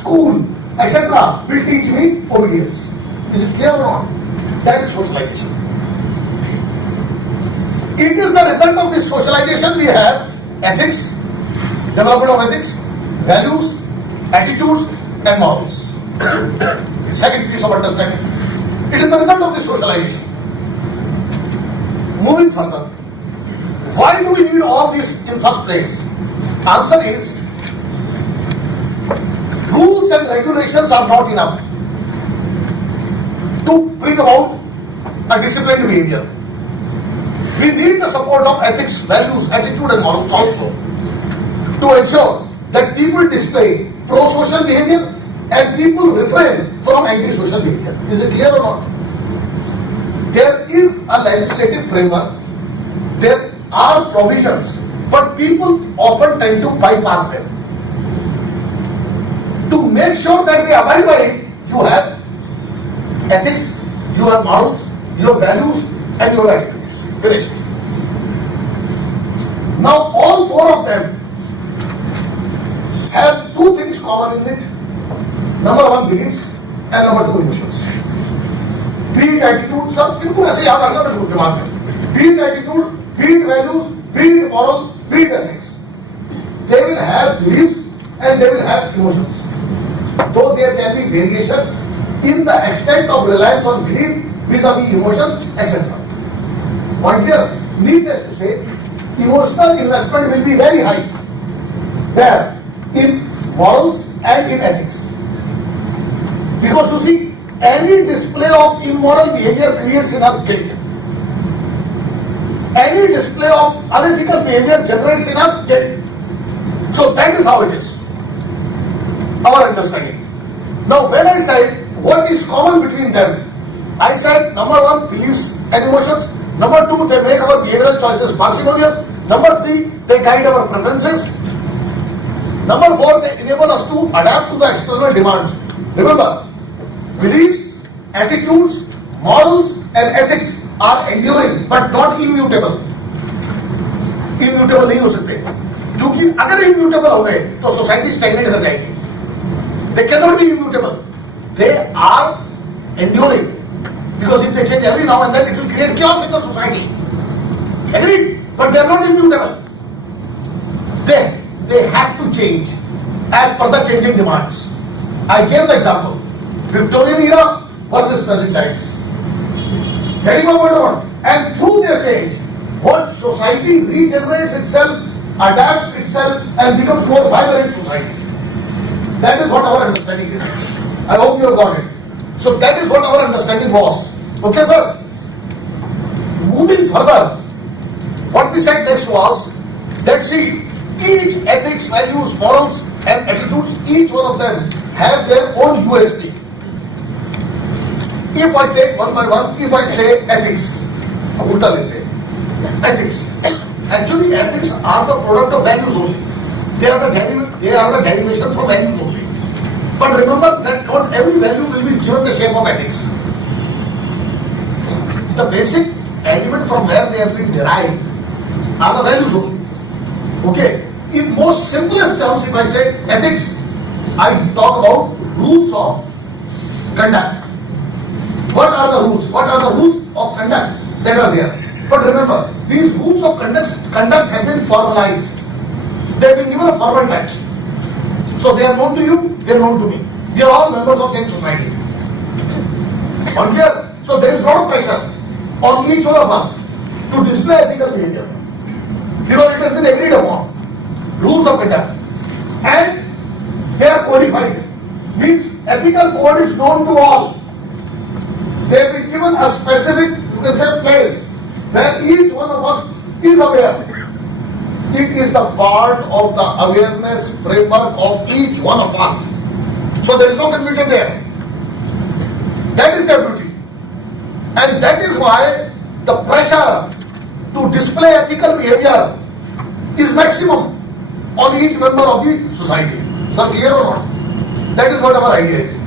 school, etc. will teach me obedience. Is it clear or not? That is socialization. It is the result of this socialization we have ethics, development of ethics, values, attitudes and morals. Second piece of understanding. It is the result of this socialization. Moving further, why do we need all this in first place? Answer is, rules and regulations are not enough to bring about a disciplined behavior. We need the support of ethics, values, attitude and morals also to ensure that people display pro-social behavior and people refrain from anti-social behavior. Is it clear or not? There is a legislative framework, there are provisions, but people often tend to bypass them. To make sure that they abide by it, you have ethics, you have morals, you have values and your attitudes. Finished. Now all four of them have two things common in it. Number one, beliefs and number two, emotions. Be it attitude, सब इनको ऐसे याद रखना बिल्कुल दिमाग में. Be it attitude, be it values, be it moral, be it ethics. They will have beliefs and they will have emotions. Though there can be variation in the extent of reliance on belief vis-a-vis emotion, etc. Point here, needless to say, emotional investment will be very high. Where? In morals and in ethics. Because you see, any display of immoral behavior creates in us guilt. Any display of unethical behavior generates in us guilt. So that is how it is. Our understanding. Now when I said what is common between them, I said number one, beliefs and emotions. Number two, they make our behavioral choices parsimonious. Number three, they guide our preferences. Number four, they enable us to adapt to the external demands. Remember, beliefs, attitudes, morals and ethics are enduring but not immutable. Immutable नहीं हो सकते, क्योंकि अगर immutable हो गए तो society stagnate कर जाएगी. They cannot be immutable. They are enduring because if they change every now and then, it will create chaos in the society. Agreed? But they are not immutable. They have to change as per the changing demands. I gave the example. Victorian era versus present times. Getting my point on. And through their change, what society regenerates itself, adapts itself, and becomes more vibrant society. That is what our understanding is. I hope you have got it. So that is what our understanding was. Okay, sir? Moving further, what we said next was that see, each ethics, values, morals, and attitudes, each one of them have their own USP. If I take one by one, if I say ethics, ethics. Actually, ethics are the product of values only. They are the derivation from values only. But remember that not every value will be given the shape of ethics. The basic element from where they have been derived are the values only. Okay. In most simplest terms, if I say ethics, I talk about rules of conduct. What are the rules? What are the rules of conduct that are there? But remember, these rules of conduct have been formalized. They have been given a formal text. So they are known to you, they are known to me. We are all members of same society. On here, so there is no pressure on each one of us to display ethical behavior. Because it has been agreed upon. Rules of conduct. And they are codified. Means ethical code is known to all. They have been given a specific, you can say, place where each one of us is aware. It is the part of the awareness framework of each one of us. So there is no confusion there. That is their duty. And that is why the pressure to display ethical behavior is maximum on each member of the society. Sir, clear or not? That is what our idea is.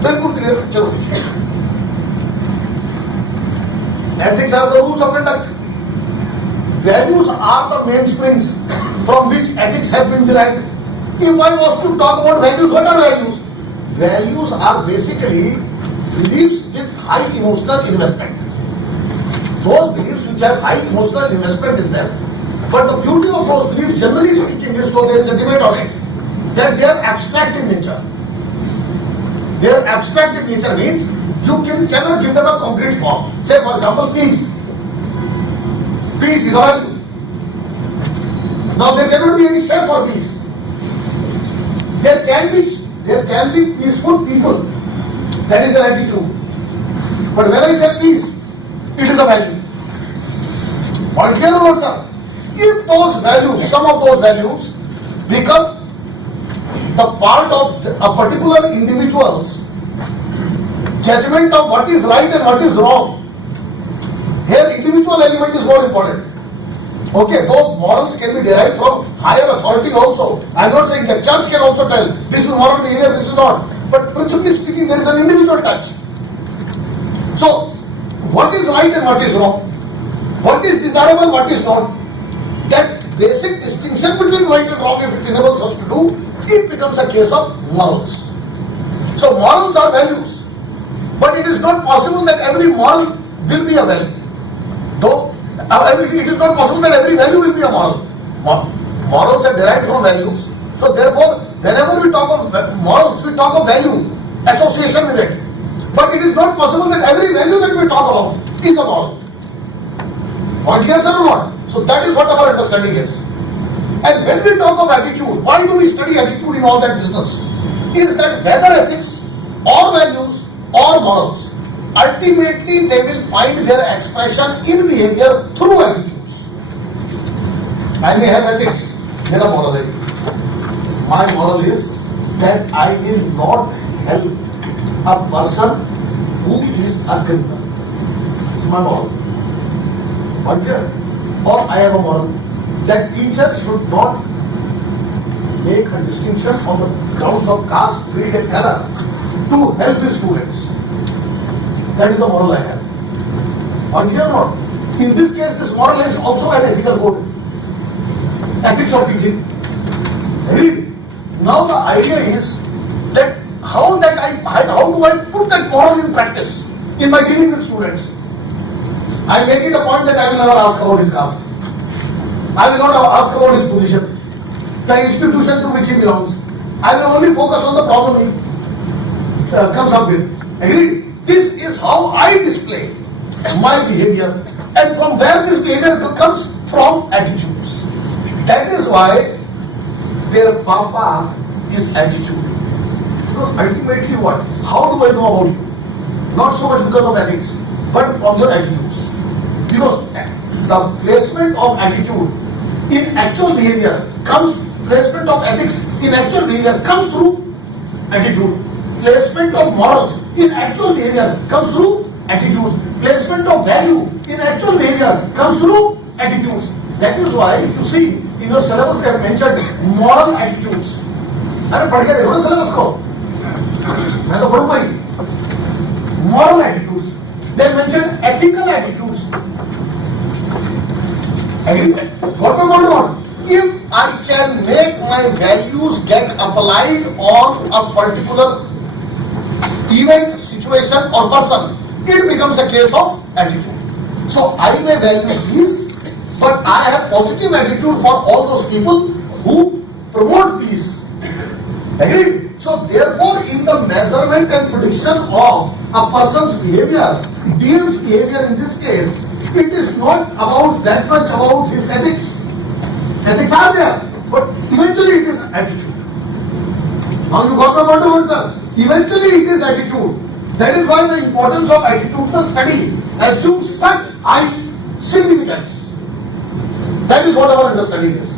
Very good clear picture of it. Ethics are the rules of conduct. Values are the mainsprings from which ethics have been derived. If I was to talk about values, what are values? values are basically beliefs with high emotional investment. Those beliefs which have high emotional investment in them. But the beauty of those beliefs, generally speaking, is, so there is a debate on it, that they are abstract in nature. They are abstract in nature means you cannot give them a concrete form. Say, for example, peace. Peace is a value. Now there cannot be any shape for peace. There can be peaceful people. That is an attitude. But when I say peace, it is a value. Point clear or not, sir? If those values, some of those values become the part of a particular individual's judgment of what is right and what is wrong, here individual element is more important. Okay, though morals can be derived from higher authority also. I am not saying the church can also tell this is moral behavior, this is not. But principally speaking, there is an individual touch. So, what is right and what is wrong? What is desirable, what is not? That basic distinction between right and wrong, if it enables us to do, it becomes a case of morals. So, morals are values. But it is not possible that every moral will be a value. Though it is not possible that every value will be a moral. Morals are derived from values. So therefore, whenever we talk of morals, we talk of value, association with it. But it is not possible that every value that we talk about is a moral. Point clear, sir, or not? So that is what our understanding is. And when we talk of attitude, why do we study attitude in all that business? Is that whether ethics or values or morals, ultimately they will find their expression in behavior through attitudes. I may have ethics, mera moral hai. My moral is that I will not help a person who is a criminal. It's my moral. But or I have a moral that teacher should not make a distinction on the grounds of caste, creed and color to help his students. That is the moral I have. Or here not. In this case, this moral is also an ethical code. Ethics of teaching. Agreed? Now the idea is that how do I put that moral in practice in my dealing with students? I make it a point that I will never ask about his caste. I will not ask about his position, the institution to which he belongs. I will only focus on the problem he comes up with. Agreed? This is how I display my behavior, and from where this behavior comes from attitudes. That is why their papa is attitude. So ultimately what? How do I know about you? Not so much because of ethics, but from your attitudes. Because the placement of attitude in actual behavior placement of ethics in actual behavior comes through attitude. Placement of morals in actual behavior comes through attitudes. Placement of value in actual behavior comes through attitudes. That is why, if you see, in your syllabus they have mentioned moral attitudes. अरे पढ़ के देखो ना syllabus को. मैं तो पढ़ूंगा ही. Moral attitudes. They mention ethical attitudes. What am I want? If I can make my values get applied on a particular event, situation or person, it becomes a case of attitude. So I may value peace, but I have positive attitude for all those people who promote peace. Agreed? So therefore, in the measurement and prediction of a person's behavior, DM's behavior in this case, it is not about that much about his ethics. Ethics are there, but eventually it is attitude. Now you got my point of answer. Eventually it is attitude. That is why the importance of attitudinal study assumes such high significance. That is what our understanding is.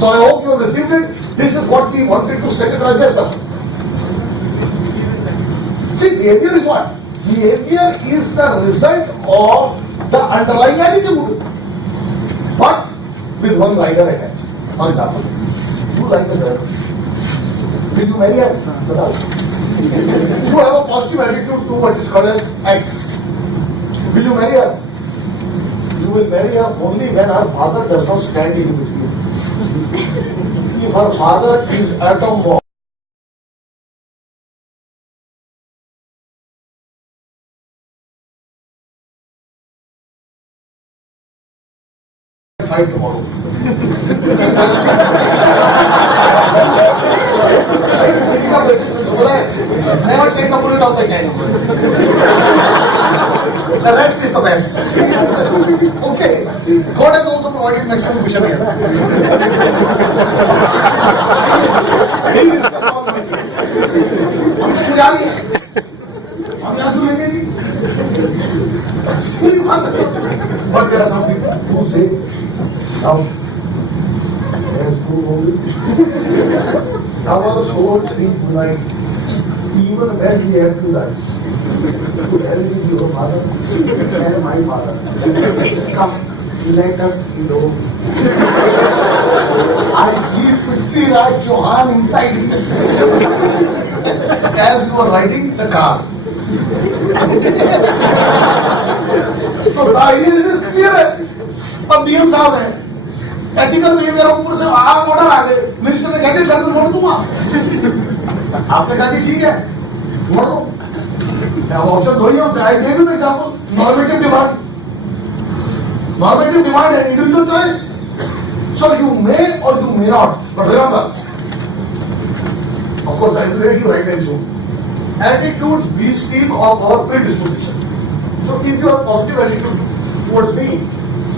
So I hope you have received it. This is what we wanted to set it as a. See, behavior is what? Behavior is the result of the underlying attitude. But with one rider attached. For example, you like the driver. Will you marry her? You have a positive attitude to what is called as X. Will you marry her? You will marry her only when her father does not stand in between. If her father is atom bomb, fight tomorrow. Never take a bullet out the cannon. The rest is the best. Okay. God has also provided maximum vision here. He is the Almighty. हमने बुझा लिया. हम यहाँ क्यों लेंगे? Silly one. But there are some people who say, now, there's no holy. Now our souls sleep tonight. Even when we have to die. To hell with your father and my father. Come, let us know. I see Prithviraj Chauhan inside me. As you are riding the car. So the idea is clear. अब DM साहब है, ethical behaviour ऊपर से order आ गए, minister ने कहते घर तो मोड़ दूंगा. आपने कहा कि ठीक है, मोड़ दो. ऑप्शन दो ही होते हैं. I give you example. Normative demand. Normative demand and individual choice. So you may or you may not. But remember, of course I will read you right and soon. Attitudes we speak of our predisposition. So if you have positive attitude towards me,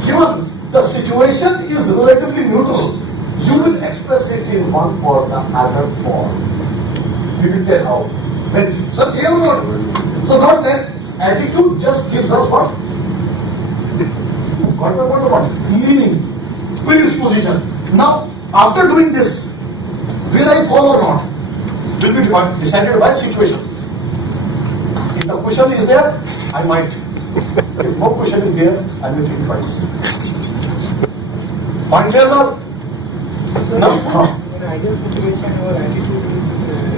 given the situation is relatively neutral, you will express it in one or the other form. We will tell how. Sir, clear or not? So not that attitude just gives us what? What? Meaning, predisposition. Now, after doing this, will I fall or not? Will be decided by situation. If the question is there, I might. If no question is there, I will think twice. Point clear, sir? No. In ideal situation, our attitude will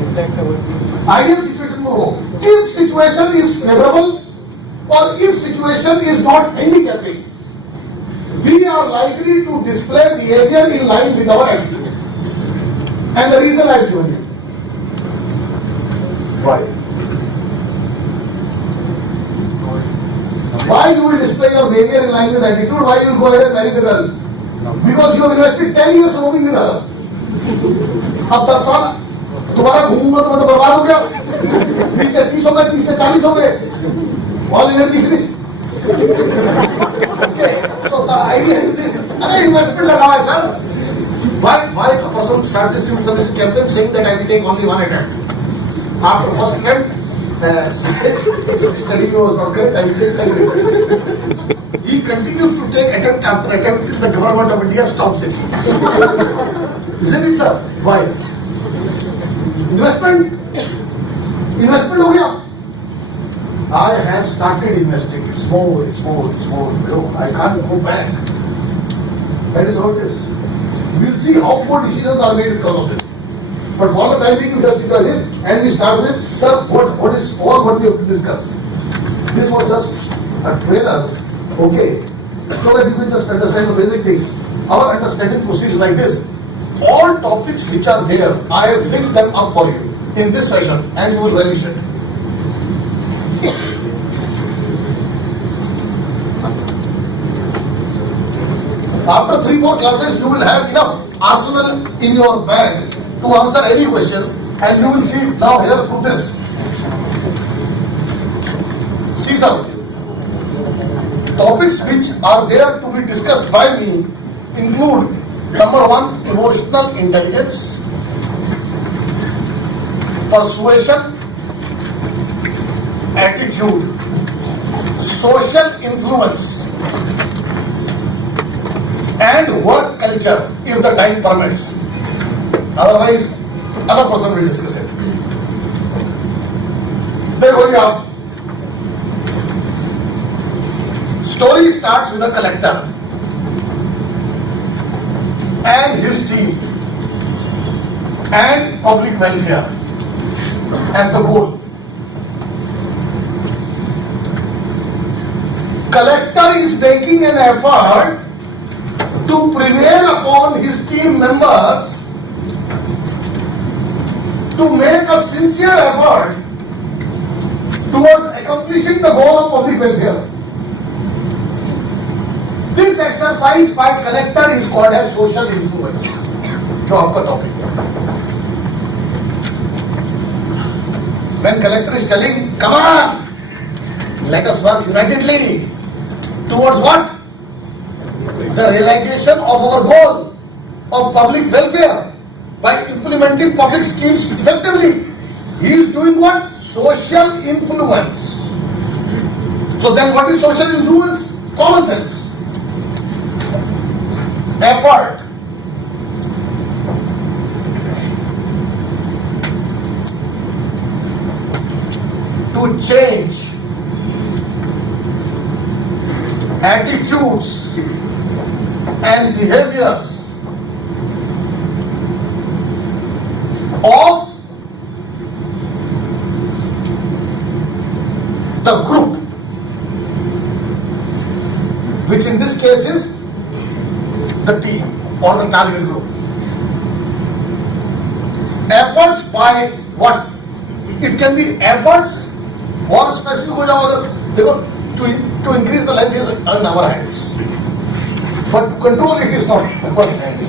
reflect our views. Ideal situation, no. If situation is favorable or if situation is not handicapping, we are likely to display behavior in line with our attitude. And the reason I have given you. Why? Why you will display your behavior in line with attitude? Why you will go ahead and marry the girl? Because you have invested 10 years roaming with her. अब 10 साल तुम्हारा घूमूंगा तो मतलब बर्बाद हो गया. 20 से 30 हो गए, 30 से 40 हो गए. All energy finished. Okay, so the idea is this. Investment लगा है sir. Why a person starts a civil service campaign saying that I will take only one attempt? After first attempt, study was not correct. I will take second attempt. He continues to take attempt after attempt till the government of India stops it. Isn't it, sir? Why? Investment हो गया. I have started investing. It's small. I can't go back. That is how it is. We'll see how more decisions are made because of this. But for the time being, you just take a list and we start with, sir, what is all what we have to discuss. This was just a trailer, okay, so that you can just understand the basic things. Our understanding proceeds like this. All topics which are there, I have linked them up for you in this fashion and you will relish it. After 3-4 classes, you will have enough arsenal in your bag to answer any question, and you will see now here through this. See, sir, topics which are there to be discussed by me include number 1, emotional intelligence, persuasion, attitude, social influence, and work culture if the time permits. Otherwise, other person will discuss it. देखो जी आप, story starts with a collector and his team and public welfare as the goal. Collector is making an effort to prevail upon his team members to make a sincere effort towards accomplishing the goal of public welfare. This exercise by collector is called as social influence. जो आपका topic है. When collector is telling, come on, let us work unitedly towards what? The realization of our goal of public welfare by implementing public schemes effectively. He is doing what? Social influence. So then what is social influence? Common sense. Effort. To change attitudes and behaviors of the group, which in this case is the team or the target group. Efforts by what? It can be efforts or specific हो जाओ अगर देखो to increase the life is in our hands, but to control it is not in our hands.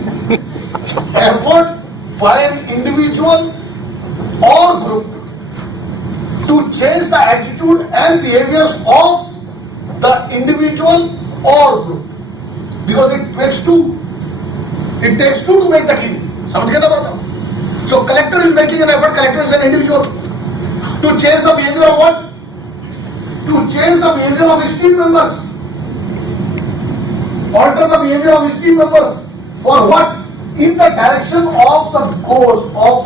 Effort by an individual or group to change the attitude and behaviors of the individual or group, because it takes two to make the team. समझ गए ना बात? So collector is making an effort. Collector is an individual to change the behavior of what? To change the behavior of his team members. Alter the behavior of his team members for what? In the direction of the goal of